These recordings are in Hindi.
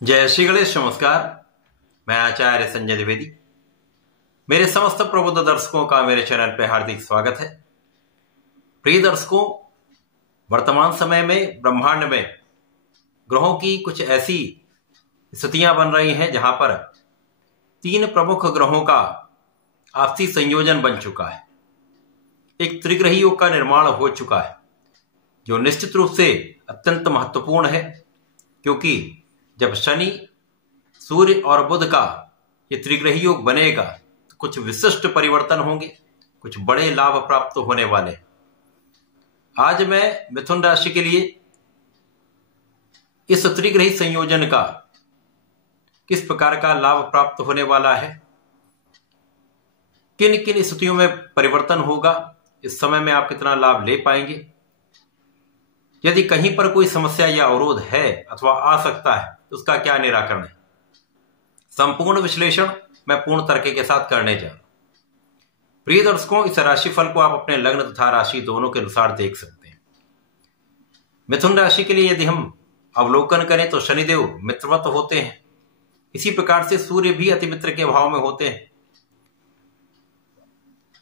जय श्री गणेश। नमस्कार। मैं आचार्य संजय द्विवेदी। मेरे समस्त प्रबुद्ध दर्शकों का मेरे चैनल पर हार्दिक स्वागत है। प्रिय दर्शकों, वर्तमान समय में ब्रह्मांड में ग्रहों की कुछ ऐसी स्थितियां बन रही हैं जहां पर तीन प्रमुख ग्रहों का आपसी संयोजन बन चुका है। एक त्रिग्रही योग का निर्माण हो चुका है, जो निश्चित रूप से अत्यंत महत्वपूर्ण है, क्योंकि जब शनि, सूर्य और बुध का ये त्रिग्रही योग बनेगा तो कुछ विशिष्ट परिवर्तन होंगे, कुछ बड़े लाभ प्राप्त होने वाले। आज मैं मिथुन राशि के लिए इस त्रिग्रही संयोजन का किस प्रकार का लाभ प्राप्त होने वाला है, किन किन स्थितियों में परिवर्तन होगा, इस समय में आप कितना लाभ ले पाएंगे, यदि कहीं पर कोई समस्या या अवरोध है अथवा आ सकता है तो उसका क्या निराकरण है, संपूर्ण विश्लेषण मैं पूर्ण तर्क के साथ करने जा रहा हूं। प्रिय दर्शकों, इस राशिफल को आप अपने लग्न तथा राशि दोनों के अनुसार देख सकते हैं। मिथुन राशि के लिए यदि हम अवलोकन करें तो शनिदेव मित्रवत होते हैं। इसी प्रकार से सूर्य भी अति मित्र के भाव में होते हैं।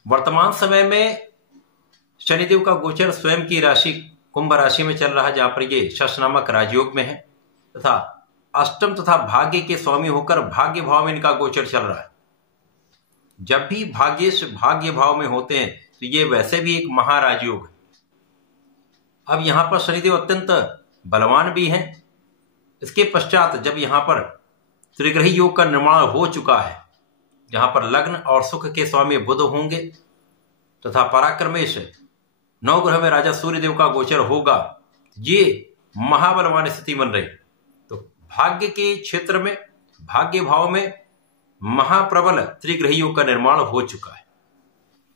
वर्तमान समय में शनिदेव का गोचर स्वयं की राशि कुंभ राशि में चल रहा है, जहां पर ये शश नामक राजयोग में है तथा अष्टम तथा भाग्य के स्वामी होकर भाग्य भाव में इनका गोचर चल रहा है। जब भी भाग्येश भाग्य भाव में होते हैं तो ये वैसे भी एक महाराजयोग है। अब यहां पर शनिदेव अत्यंत बलवान भी हैं। इसके पश्चात जब यहां पर त्रिग्रही योग का निर्माण हो चुका है, जहां पर लग्न और सुख के स्वामी बुध होंगे तथा पराक्रमेश नवग्रह में राजा सूर्यदेव का गोचर होगा, ये महाबलवान स्थिति बन रही। तो भाग्य के क्षेत्र में, भाग्य भाव में महाप्रबल त्रिग्रही योग का निर्माण हो चुका है।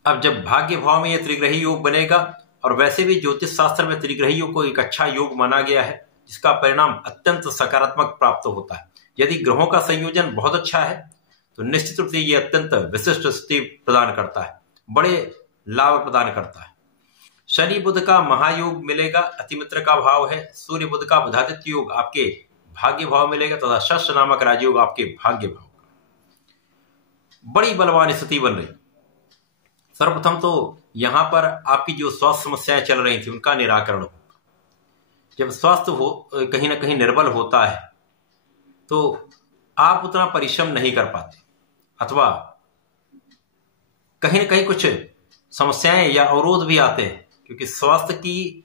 अब जब भाग्य भाव में यह त्रिग्रही योग बनेगा, और वैसे भी ज्योतिष शास्त्र में त्रिग्रही योग को एक अच्छा योग माना गया है, जिसका परिणाम अत्यंत सकारात्मक प्राप्त होता है। यदि ग्रहों का संयोजन बहुत अच्छा है तो निश्चित रूप से यह अत्यंत विशिष्ट स्थिति प्रदान करता है, बड़े लाभ प्रदान करता है। शनि बुध का महायोग मिलेगा, अतिमित्र का भाव है। सूर्य बुध का बुधादित्य योग आपके भाग्य भाव मिलेगा तथा शश नामक राजयोग आपके भाग्य भाव का। बड़ी बलवान स्थिति बन रही। सर्वप्रथम तो यहां पर आपकी जो स्वास्थ्य समस्याएं चल रही थी उनका निराकरण होगा। जब स्वास्थ्य हो कहीं ना कहीं निर्बल होता है तो आप उतना परिश्रम नहीं कर पाते, अथवा कहीं ना कहीं कुछ समस्याएं या अवरोध भी आते हैं, क्योंकि स्वास्थ्य की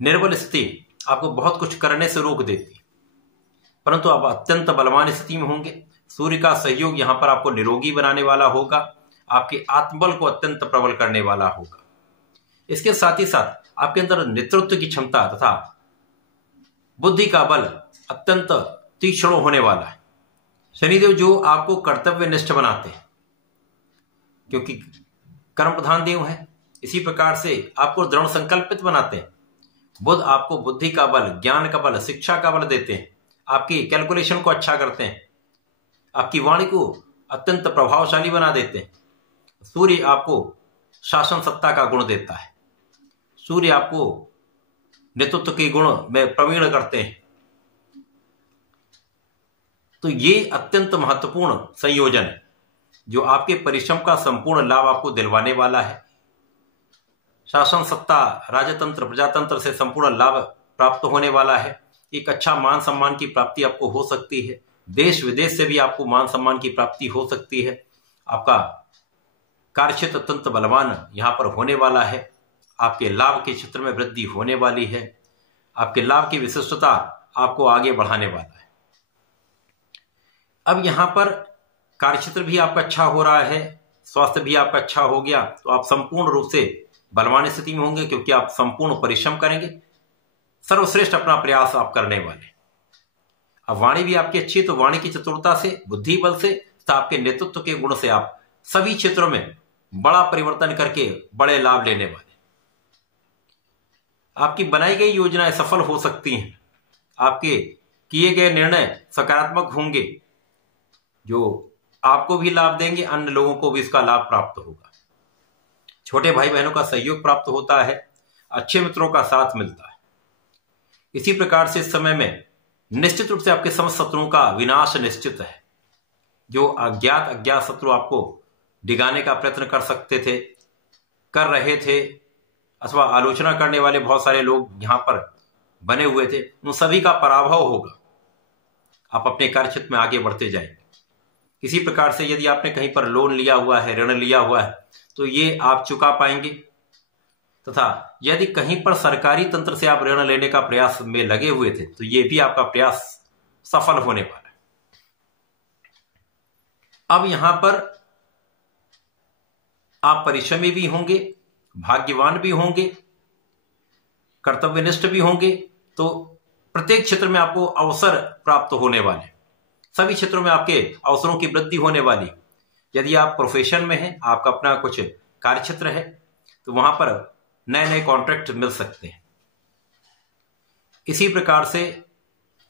निर्बल स्थिति आपको बहुत कुछ करने से रोक देती है। परंतु आप अत्यंत बलवान स्थिति में होंगे। सूर्य का सहयोग यहां पर आपको निरोगी बनाने वाला होगा, आपके आत्मबल को अत्यंत प्रबल करने वाला होगा। इसके साथ ही साथ आपके अंदर नेतृत्व की क्षमता तथा बुद्धि का बल अत्यंत तीक्ष्ण होने वाला है। शनिदेव जो आपको कर्तव्यनिष्ठ बनाते हैं, क्योंकि कर्म प्रधान देव है, इसी प्रकार से आपको दृढ़ संकल्पित बनाते हैं। बुध आपको बुद्धि का बल, ज्ञान का बल, शिक्षा का बल देते हैं, आपकी कैलकुलेशन को अच्छा करते हैं, आपकी वाणी को अत्यंत प्रभावशाली बना देते हैं। सूर्य आपको शासन सत्ता का गुण देता है। सूर्य आपको नेतृत्व के गुण में प्रवीण करते हैं। तो ये अत्यंत महत्वपूर्ण संयोजन है, जो आपके परिश्रम का संपूर्ण लाभ आपको दिलवाने वाला है। शासन सत्ता, राजतंत्र, प्रजातंत्र से संपूर्ण लाभ प्राप्त होने वाला है। एक अच्छा मान सम्मान की प्राप्ति आपको हो सकती है। देश विदेश से भी आपको मान सम्मान की प्राप्ति हो सकती है। आपका कार्यक्षेत्र अत्यंत बलवान यहां पर होने वाला है। आपके लाभ के क्षेत्र में वृद्धि होने वाली है। आपके लाभ की विशिष्टता आपको आगे बढ़ाने वाला है। अब यहां पर कार्यक्षेत्र भी आपका अच्छा हो रहा है, स्वास्थ्य भी आपका अच्छा हो गया, तो आप संपूर्ण रूप से बलवान स्थिति में होंगे, क्योंकि आप संपूर्ण परिश्रम करेंगे। सर्वश्रेष्ठ अपना प्रयास आप करने वाले। अब वाणी भी आपकी अच्छी है, तो वाणी की चतुरता से, बुद्धि बल से तथा आपके नेतृत्व के गुण से आप सभी क्षेत्रों में बड़ा परिवर्तन करके बड़े लाभ लेने वाले। आपकी बनाई गई योजनाएं सफल हो सकती हैं। आपके किए गए निर्णय सकारात्मक होंगे, जो आपको भी लाभ देंगे, अन्य लोगों को भी इसका लाभ प्राप्त होगा। छोटे भाई बहनों का सहयोग प्राप्त होता है, अच्छे मित्रों का साथ मिलता है। इसी प्रकार से इस समय में निश्चित रूप से आपके समस्त शत्रुओं का विनाश निश्चित है। जो अज्ञात शत्रु आपको डिगाने का प्रयत्न कर सकते थे, कर रहे थे, अथवा आलोचना करने वाले बहुत सारे लोग यहां पर बने हुए थे, उन सभी का पराभव होगा। आप अपने कार्यक्षेत्र में आगे बढ़ते जाएंगे। किसी प्रकार से यदि आपने कहीं पर लोन लिया हुआ है, ऋण लिया हुआ है, तो ये आप चुका पाएंगे। तथा यदि कहीं पर सरकारी तंत्र से आप ऋण लेने का प्रयास में लगे हुए थे, तो ये भी आपका प्रयास सफल होने वाला है। अब यहां पर आप परिश्रमी भी होंगे, भाग्यवान भी होंगे, कर्तव्यनिष्ठ भी होंगे, तो प्रत्येक क्षेत्र में आपको अवसर प्राप्त होने वाले, सभी क्षेत्रों में आपके अवसरों की वृद्धि होने वाली। यदि आप प्रोफेशन में हैं, आपका अपना कुछ कार्यक्षेत्र है, तो वहां पर नए नए कॉन्ट्रैक्ट मिल सकते हैं। इसी प्रकार से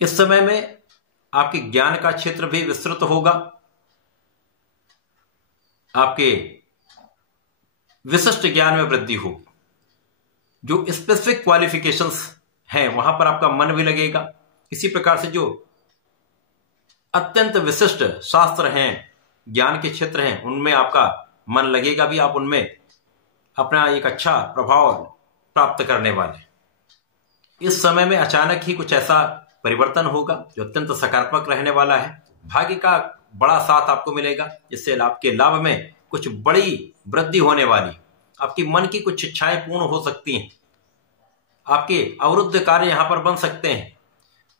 इस समय में आपके ज्ञान का क्षेत्र भी विस्तृत होगा। आपके विशिष्ट ज्ञान में वृद्धि होगी। जो स्पेसिफिक क्वालिफिकेशंस हैं वहां पर आपका मन भी लगेगा। इसी प्रकार से जो अत्यंत विशिष्ट शास्त्र हैं, ज्ञान के क्षेत्र हैं, उनमें आपका मन लगेगा भी। आप उनमें अपना एक अच्छा प्रभाव प्राप्त करने वाले। इस समय में अचानक ही कुछ ऐसा परिवर्तन होगा जो अत्यंत सकारात्मक रहने वाला है। भाग्य का बड़ा साथ आपको मिलेगा, जिससे आपके लाभ में कुछ बड़ी वृद्धि होने वाली। आपकी मन की कुछ इच्छाएं पूर्ण हो सकती हैं। आपके अवरुद्ध कार्य यहां पर बन सकते हैं।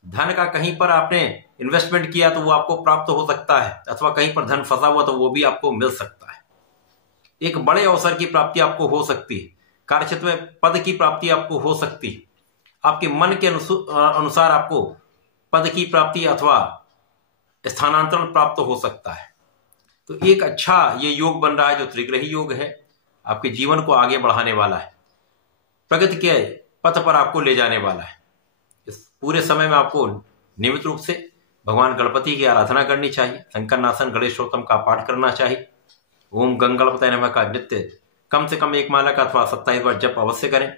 धन का कहीं पर आपने इन्वेस्टमेंट किया तो वो आपको प्राप्त हो सकता है, अथवा कहीं पर धन फंसा हुआ तो वो भी आपको मिल सकता है। एक बड़े अवसर की प्राप्ति आपको हो सकती है। कार्यक्षेत्र में पद की प्राप्ति आपको हो सकती है। आपके मन के अनुसार आपको पद की प्राप्ति अथवा स्थानांतरण प्राप्त हो सकता है। तो एक अच्छा ये योग बन रहा है जो त्रिग्रही योग है। आपके जीवन को आगे बढ़ाने वाला है, प्रगति के पथ पर आपको ले जाने वाला है। इस पूरे समय में आपको नियमित रूप से भगवान गणपति की आराधना करनी चाहिए। संकरनाशन गणेशोत्तम का पाठ करना चाहिए। ओम गंगणपतये नमः का नित्य कम से कम एक माला का अथवा 27 बार जप अवश्य करें।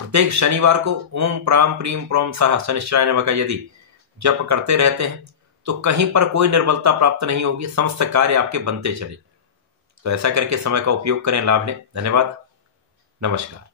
प्रत्येक शनिवार को ओम प्राम प्रीम प्रोम सह शनिश्चराय नमः का यदि जप करते रहते हैं तो कहीं पर कोई निर्बलता प्राप्त नहीं होगी। समस्त कार्य आपके बनते चले। तो ऐसा करके समय का उपयोग करें, लाभ लें। धन्यवाद, नमस्कार।